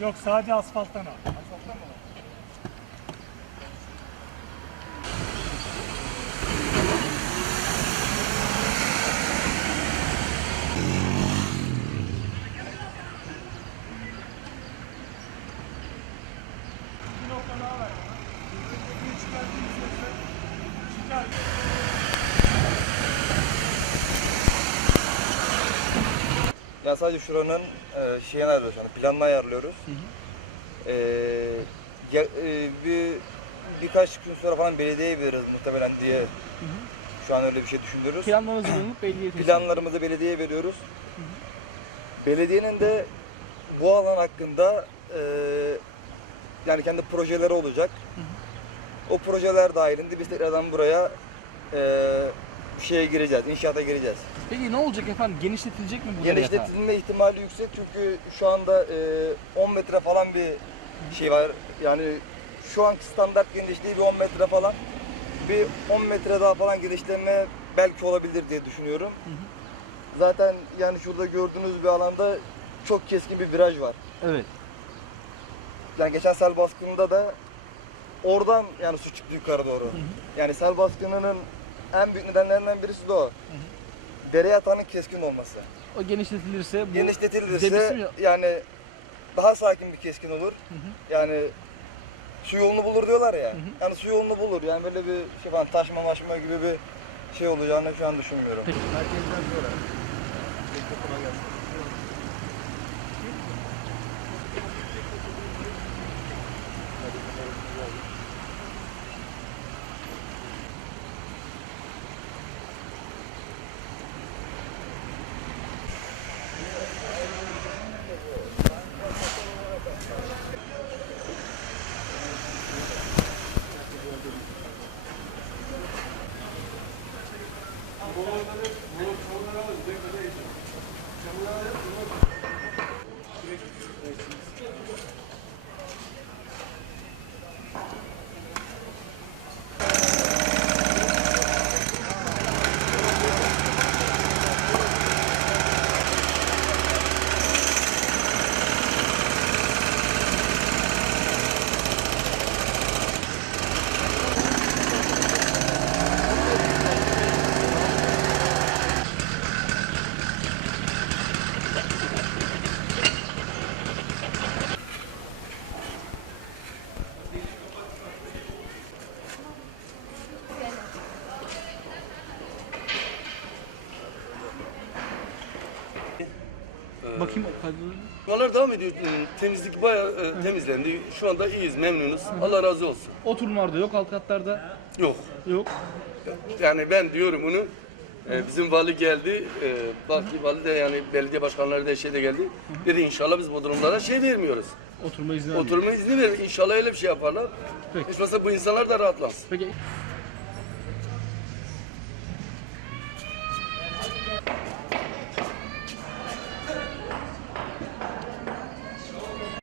Yok sadece asfalttan al. Asfalttan mı? Bir nokta daha ver Ya sadece şuranın e, şeyini ayarlıyoruz, yani planını ayarlıyoruz. E, ya, e, bir birkaç gün sonra falan belediyeye veririz muhtemelen diye şu an öyle bir şey düşünüyoruz. Planlarınızı bulunup belediye teslim. Planlarımızı belediyeye veriyoruz. Belediyenin de bu alan hakkında e, yani kendi projeleri olacak. O projeler dahilinde biz tekrardan buraya e, şeye gireceğiz, inşaata gireceğiz. Peki ne olacak efendim? Genişletilecek mi bu yatağı? Genişletilme ihtimali yüksek çünkü şu anda e, 10 metre falan bir şey var. Yani şu anki standart genişliği bir 10 metre falan. Bir 10 metre daha falan genişleme belki olabilir diye düşünüyorum. Zaten yani şurada gördüğünüz bir alanda çok keskin bir viraj var. Evet. Yani geçen sel baskınında da oradan yani su çıktı yukarı doğru. Yani sel baskınının en büyük nedenlerinden birisi de o. Dere yatağının keskin olması. O genişletilirse bu genişletilirse yani daha sakin bir keskin olur. Yani su yolunu bulur diyorlar ya. Yani su yolunu bulur. Yani böyle bir şey falan taşma maşma gibi bir şey olacağını şu an düşünmüyorum. Peki. Merkezden sonra. Bakayım kaydını. Çalışmalar devam ediyor. Ee, Temizlik bayağı e, temizlendi. Şu anda iyiyiz, memnunuz. Allah razı olsun. Oturumlarda yok, alt katlarda Yok. yok. Yani ben diyorum bunu. e, bizim vali geldi. E, bak vali de yani belediye başkanları da şey de geldi. Dedi inşallah biz bu durumlara şey vermiyoruz. Oturma izni. Oturma izni verir. İnşallah öyle bir şey yaparlar. Peki. Hiç olmazsa bu insanlar da rahatlansın. Peki